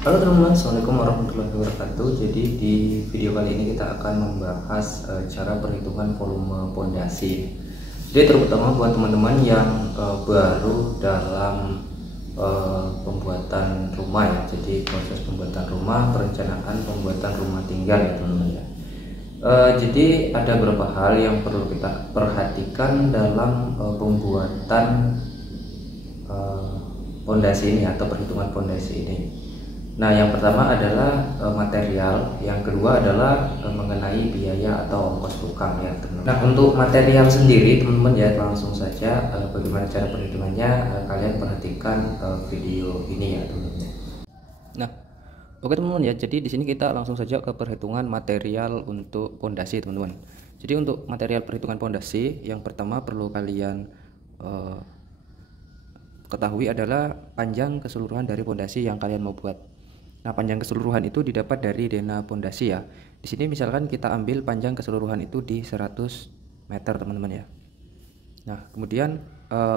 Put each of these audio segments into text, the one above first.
Halo teman-teman, assalamualaikum warahmatullahi wabarakatuh. Jadi di video kali ini kita akan membahas cara perhitungan volume pondasi. Jadi terutama buat teman-teman yang baru dalam pembuatan rumah ya. Jadi proses pembuatan rumah, perencanaan pembuatan rumah tinggal ya teman-teman ya. Jadi ada beberapa hal yang perlu kita perhatikan dalam pembuatan pondasi ini atau perhitungan pondasi ini. Nah, yang pertama adalah material, yang kedua adalah mengenai biaya atau ongkos tukang ya teman-teman. Nah, untuk material sendiri teman-teman ya langsung saja bagaimana cara perhitungannya, kalian perhatikan video ini ya teman-teman. Nah, oke teman-teman ya, jadi di sini kita langsung saja ke perhitungan material untuk pondasi teman-teman. Jadi untuk material perhitungan pondasi, yang pertama perlu kalian ketahui adalah panjang keseluruhan dari pondasi yang kalian mau buat. Nah, panjang keseluruhan itu didapat dari dena pondasi ya. Di sini misalkan kita ambil panjang keseluruhan itu di 100 meter teman-teman ya. Nah, kemudian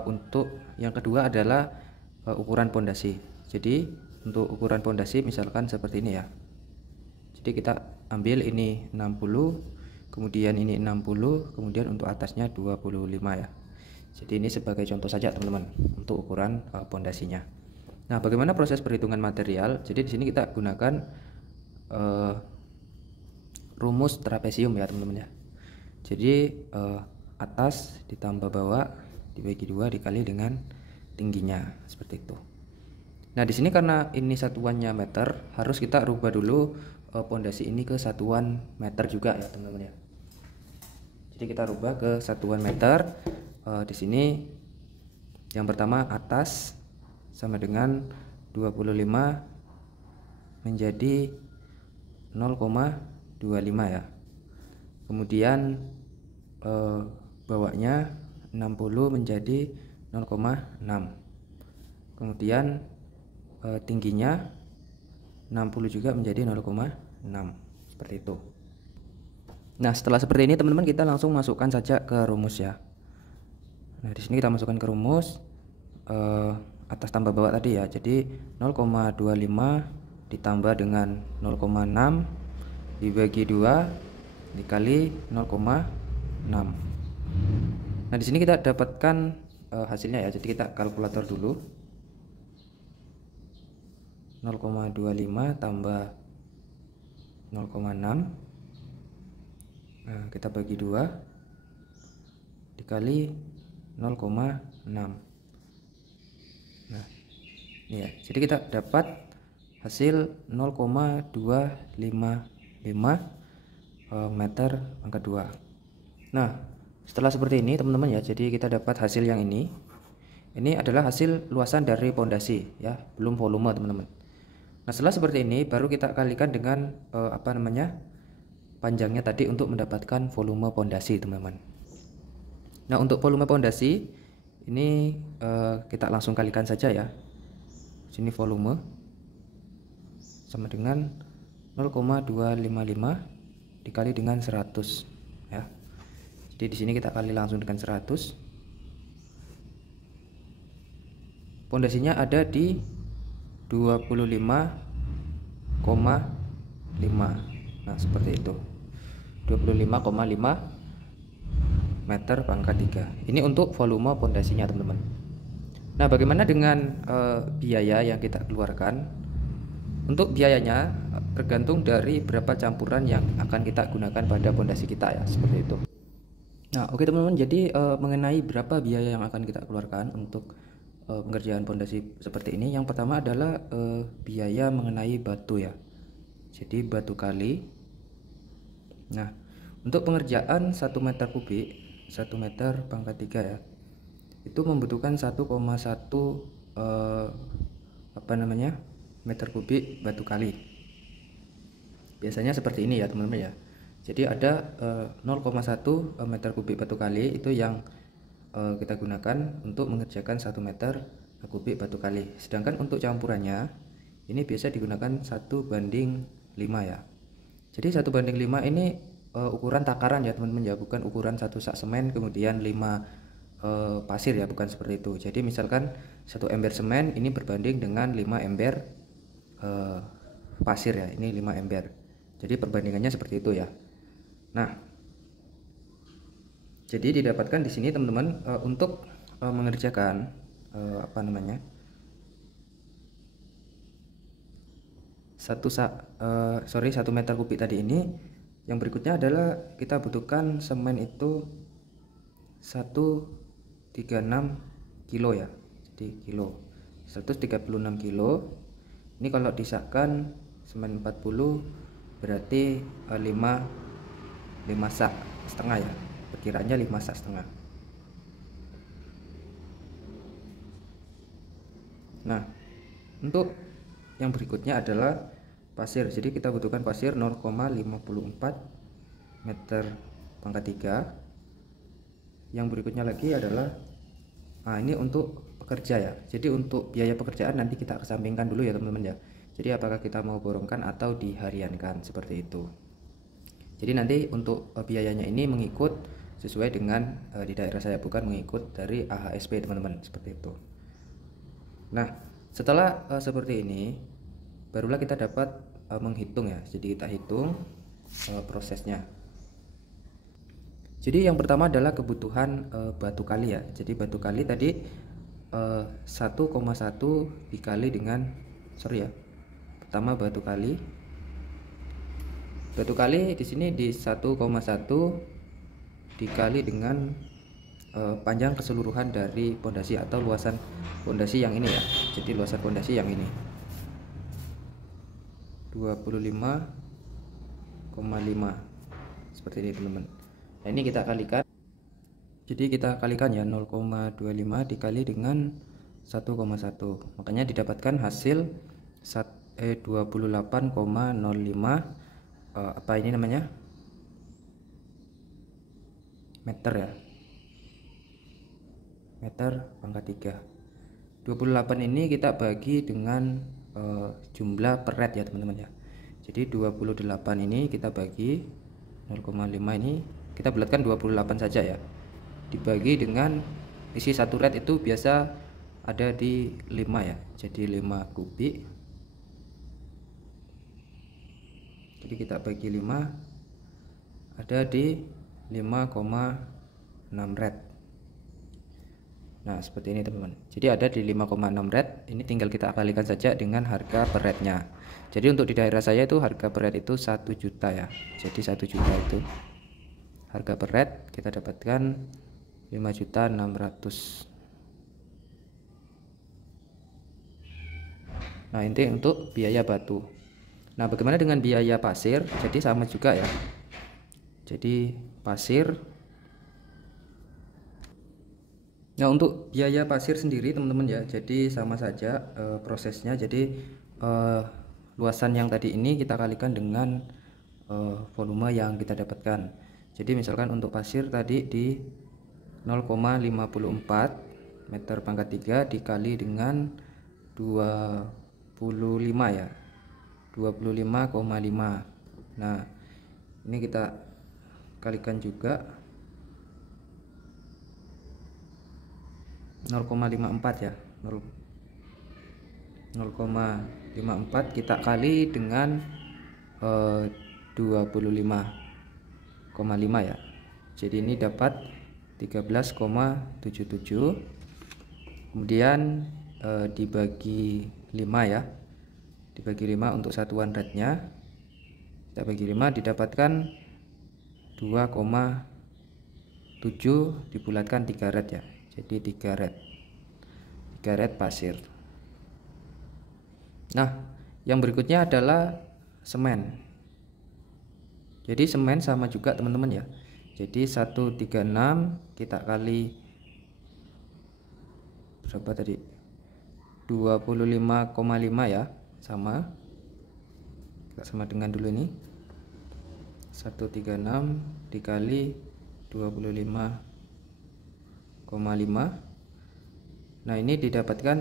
untuk yang kedua adalah ukuran pondasi. Jadi untuk ukuran pondasi misalkan seperti ini ya. Jadi kita ambil ini 60, kemudian ini 60, kemudian untuk atasnya 25 ya. Jadi ini sebagai contoh saja teman-teman untuk ukuran pondasinya. Nah, bagaimana proses perhitungan material? Jadi di sini kita gunakan rumus trapesium ya teman-teman ya. Jadi atas ditambah bawah dibagi 2 dikali dengan tingginya seperti itu. Nah, di sini karena ini satuannya meter, harus kita rubah dulu pondasi ini ke satuan meter juga ya teman-teman ya. Jadi kita rubah ke satuan meter. Di sini yang pertama atas sama dengan 25 menjadi 0,25 ya. Kemudian bawahnya 60 menjadi 0,6. Kemudian tingginya 60 juga menjadi 0,6 seperti itu. Nah, setelah seperti ini teman-teman kita langsung masukkan saja ke rumus ya. Nah, di sini kita masukkan ke rumus atas tambah bawah tadi ya. Jadi 0,25 ditambah dengan 0,6 dibagi 2 dikali 0,6. Nah, di sini kita dapatkan hasilnya ya. Jadi kita kalkulator dulu. 0,25 tambah 0,6. Nah, kita bagi 2 dikali 0,6. Nah, ini ya. Jadi kita dapat hasil 0,255 meter pangkat 2. Nah, setelah seperti ini teman-teman ya, jadi kita dapat hasil yang ini. Ini adalah hasil luasan dari pondasi ya, belum volume teman-teman. Nah, setelah seperti ini baru kita kalikan dengan panjangnya tadi untuk mendapatkan volume pondasi teman-teman. Nah, untuk volume pondasi ini kita langsung kalikan saja ya. Sini volume sama dengan 0,255 dikali dengan 100 ya. Jadi di sini kita kali langsung dengan 100. Pondasinya ada di 25,5. Nah, seperti itu. 25,5 meter pangkat 3. Ini untuk volume pondasinya teman-teman. Nah, bagaimana dengan biaya yang kita keluarkan? Untuk biayanya tergantung dari berapa campuran yang akan kita gunakan pada pondasi kita ya, seperti itu. Nah, oke teman-teman, jadi mengenai berapa biaya yang akan kita keluarkan untuk pengerjaan pondasi seperti ini. Yang pertama adalah biaya mengenai batu ya. Jadi batu kali. Nah, untuk pengerjaan 1 meter kubik, 1 meter pangkat 3 ya, itu membutuhkan 1,1 meter kubik batu kali. Biasanya seperti ini ya teman-teman ya. Jadi ada 0,1 meter kubik batu kali itu yang kita gunakan untuk mengerjakan 1 meter kubik batu kali. Sedangkan untuk campurannya ini biasa digunakan 1:5 ya. Jadi 1:5 ini ukuran takaran ya teman-teman ya, bukan ukuran 1 sak semen kemudian 5 pasir ya, bukan seperti itu. Jadi misalkan 1 ember semen ini berbanding dengan 5 ember pasir ya, ini 5 ember. Jadi perbandingannya seperti itu ya. Nah, jadi didapatkan di sini teman-teman, untuk mengerjakan apa namanya, satu meter kubik tadi ini, yang berikutnya adalah kita butuhkan semen itu 136 kilo ya, jadi kilo 136 kilo. Ini kalau disahkan semen 40 berarti 5 sak setengah ya, perkiraannya 5 sak setengah. Nah, untuk yang berikutnya adalah pasir. Jadi kita butuhkan pasir 0,54 meter pangkat 3. Yang berikutnya lagi adalah, nah ini untuk pekerja ya. Jadi untuk biaya pekerjaan nanti kita kesampingkan dulu ya teman-teman ya. Jadi apakah kita mau borongkan atau dihariankan, seperti itu. Jadi nanti untuk biayanya ini mengikut sesuai dengan di daerah saya, bukan mengikut dari AHSP teman-teman, seperti itu. Nah, setelah seperti ini, barulah kita dapat menghitung ya. Jadi kita hitung prosesnya. Jadi yang pertama adalah kebutuhan batu kali ya. Jadi batu kali tadi 1,1 dikali dengan, pertama batu kali di sini di 1,1 dikali dengan panjang keseluruhan dari pondasi atau luasan pondasi yang ini ya. Jadi luasan pondasi yang ini 25,5, seperti ini teman-teman. Nah, ini kita kalikan. Jadi kita kalikan ya, 0,25 dikali dengan 1,1. Makanya didapatkan hasil 28,05 apa ini namanya? Meter ya. Meter pangkat 3. 28 ini kita bagi dengan jumlah per red ya teman-teman ya. Jadi 28 ini kita bagi 0,5 ini kita bulatkan 28 saja ya. Dibagi dengan isi satu red itu biasa ada di 5 ya. Jadi 5 kubik. Jadi kita bagi 5 ada di 5,6 red. Nah, seperti ini teman-teman. Jadi ada di 5,6 red. Ini tinggal kita kalikan saja dengan harga per rednya. Jadi untuk di daerah saya itu harga per red itu 1 juta ya. Jadi 1 juta itu harga per red, kita dapatkan 5.600.000. Nah, ini untuk biaya batu. Nah, bagaimana dengan biaya pasir? Jadi sama juga ya. Jadi pasir. Nah, untuk biaya pasir sendiri teman-teman ya, jadi sama saja prosesnya. Jadi luasan yang tadi ini kita kalikan dengan volume yang kita dapatkan. Jadi misalkan untuk pasir tadi di 0,54 meter pangkat 3 dikali dengan 25 ya, 25,5. Nah, ini kita kalikan juga 0,54 ya, 0,54 kita kali dengan 25,5 ya. Jadi ini dapat 13,77. Kemudian dibagi 5 ya. Dibagi 5 untuk satuan rednya. Kita bagi 5 didapatkan 2,7 dibulatkan 3 red ya. Jadi 3 red pasir. Nah, yang berikutnya adalah semen. Jadi semen sama juga teman-teman ya. Jadi 136 kita kali berapa tadi? 25,5 ya, sama. Kita sama dengan dulu ini. 136 dikali 25,5. Nah, ini didapatkan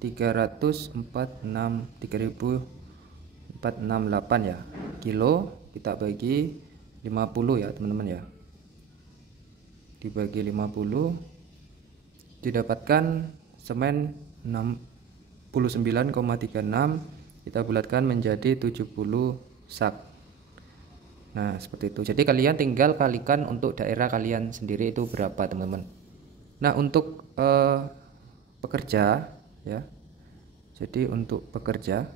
368 ya kilo. Kita bagi 50 ya teman-teman ya. Dibagi 50 didapatkan semen 69,36 kita bulatkan menjadi 70 sak. Nah seperti itu. Jadi kalian tinggal kalikan untuk daerah kalian sendiri itu berapa teman-teman. Nah untuk pekerja ya, jadi untuk pekerja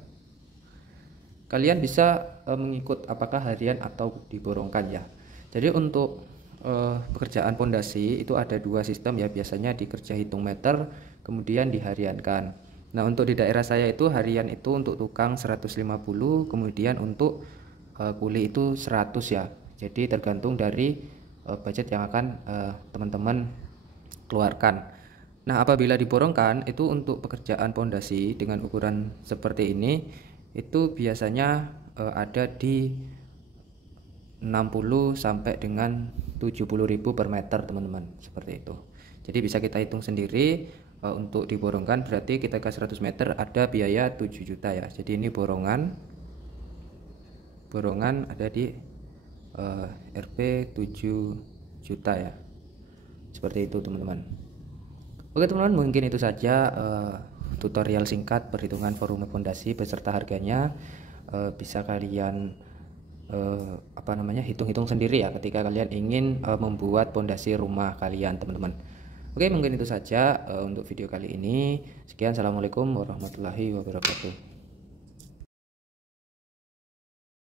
kalian bisa mengikut apakah harian atau diborongkan ya. Jadi untuk pekerjaan pondasi itu ada dua sistem ya, biasanya dikerja hitung meter kemudian dihariankan. Nah untuk di daerah saya itu harian itu untuk tukang 150, kemudian untuk kuli itu 100 ya. Jadi tergantung dari budget yang akan teman-teman keluarkan. Nah apabila diborongkan itu untuk pekerjaan pondasi dengan ukuran seperti ini itu biasanya ada di 60 sampai dengan 70.000 per meter teman-teman, seperti itu. Jadi bisa kita hitung sendiri untuk diborongkan berarti kita ke 100 meter ada biaya 7 juta ya. Jadi ini borongan ada di Rp 7 juta ya. Seperti itu teman-teman. Oke teman-teman, mungkin itu saja tutorial singkat perhitungan volume pondasi beserta harganya. Bisa kalian hitung-hitung sendiri ya ketika kalian ingin membuat pondasi rumah kalian teman-teman. Oke, mungkin itu saja untuk video kali ini. Sekian, assalamualaikum warahmatullahi wabarakatuh.